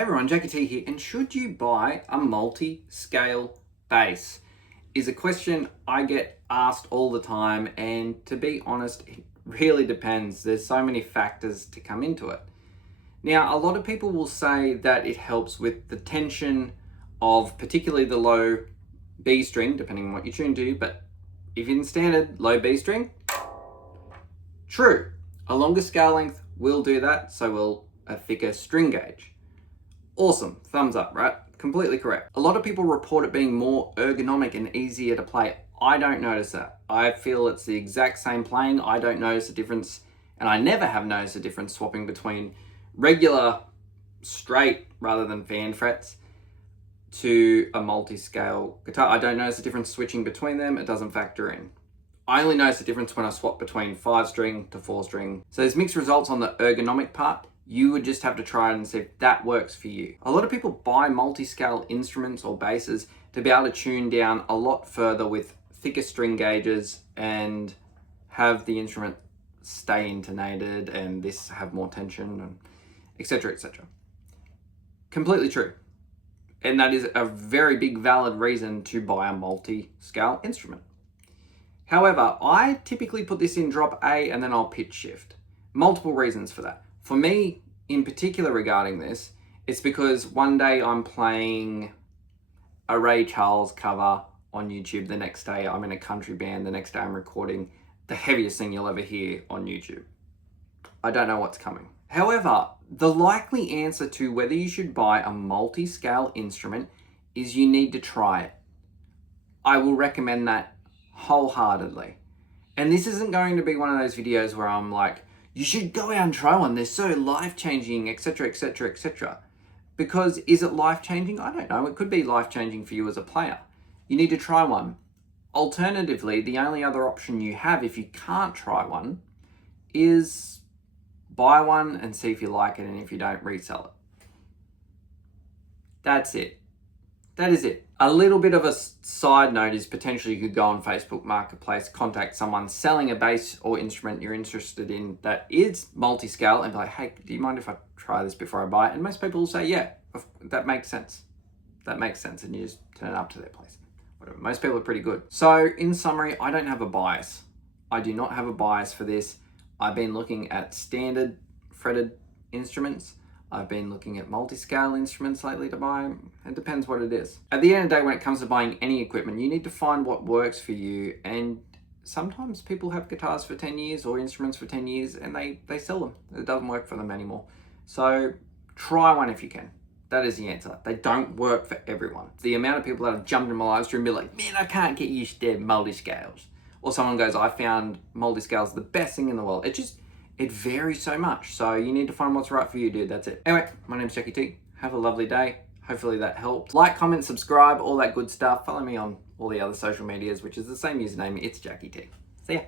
Hey everyone, Jackie T here, and should you buy a multi-scale bass? Is a question I get asked all the time, and to be honest, it really depends. There's so many factors to come into it. Now, a lot of people will say that it helps with the tension of particularly the low B string, depending on what you tune to, but if you're in standard low B string, true. A longer scale length will do that, so will a thicker string gauge. Awesome, thumbs up, right? Completely correct. A lot of people report it being more ergonomic and easier to play. I don't notice that. I feel it's the exact same playing. I don't notice a difference, and I never have noticed a difference swapping between regular straight rather than fan frets to a multi-scale guitar. I don't notice a difference switching between them. It doesn't factor in. I only notice a difference when I swap between 5-string to 4-string. So there's mixed results on the ergonomic part. You would just have to try it and see if that works for you. A lot of people buy multi-scale instruments or basses to be able to tune down a lot further with thicker string gauges and have the instrument stay intonated and this have more tension, and etc, etc. Completely true. And that is a very big valid reason to buy a multi-scale instrument. However, I typically put this in drop A and then I'll pitch shift. Multiple reasons for that. For me, in particular regarding this, it's because one day I'm playing a Ray Charles cover on YouTube, the next day I'm in a country band, the next day I'm recording the heaviest thing you'll ever hear on YouTube. I don't know what's coming. However, the likely answer to whether you should buy a multi-scale instrument is you need to try it. I will recommend that wholeheartedly. And this isn't going to be one of those videos where I'm like, you should go out and try one, they're so life-changing, etc, etc, etc. Because is it life-changing? I don't know. It could be life-changing for you as a player. You need to try one. Alternatively, the only other option you have if you can't try one is buy one and see if you like it, and if you don't, resell it. That's it. That is it. A little bit of a side note is potentially you could go on Facebook Marketplace, contact someone selling a bass or instrument you're interested in that is multi-scale and be like, hey, do you mind if I try this before I buy it? And most people will say, yeah, that makes sense. That makes sense. And you just turn it up to their place. Whatever. Most people are pretty good. So in summary, I don't have a bias. I do not have a bias for this. I've been looking at standard fretted instruments. I've been looking at multi-scale instruments lately to buy. It depends what it is. At the end of the day, when it comes to buying any equipment, you need to find what works for you. And sometimes people have guitars for 10 years or instruments for 10 years and they sell them. It doesn't work for them anymore. So try one if you can. That is the answer. They don't work for everyone. The amount of people that have jumped in my live stream and be like, man, I can't get used to multi-scales. Or someone goes, I found multi-scales the best thing in the world. It varies so much. So you need to find what's right for you, dude. That's it. Anyway, my name's Jackie T. Have a lovely day. Hopefully that helped. Like, comment, subscribe, all that good stuff. Follow me on all the other social medias, which is the same username. It's Jackie T. See ya.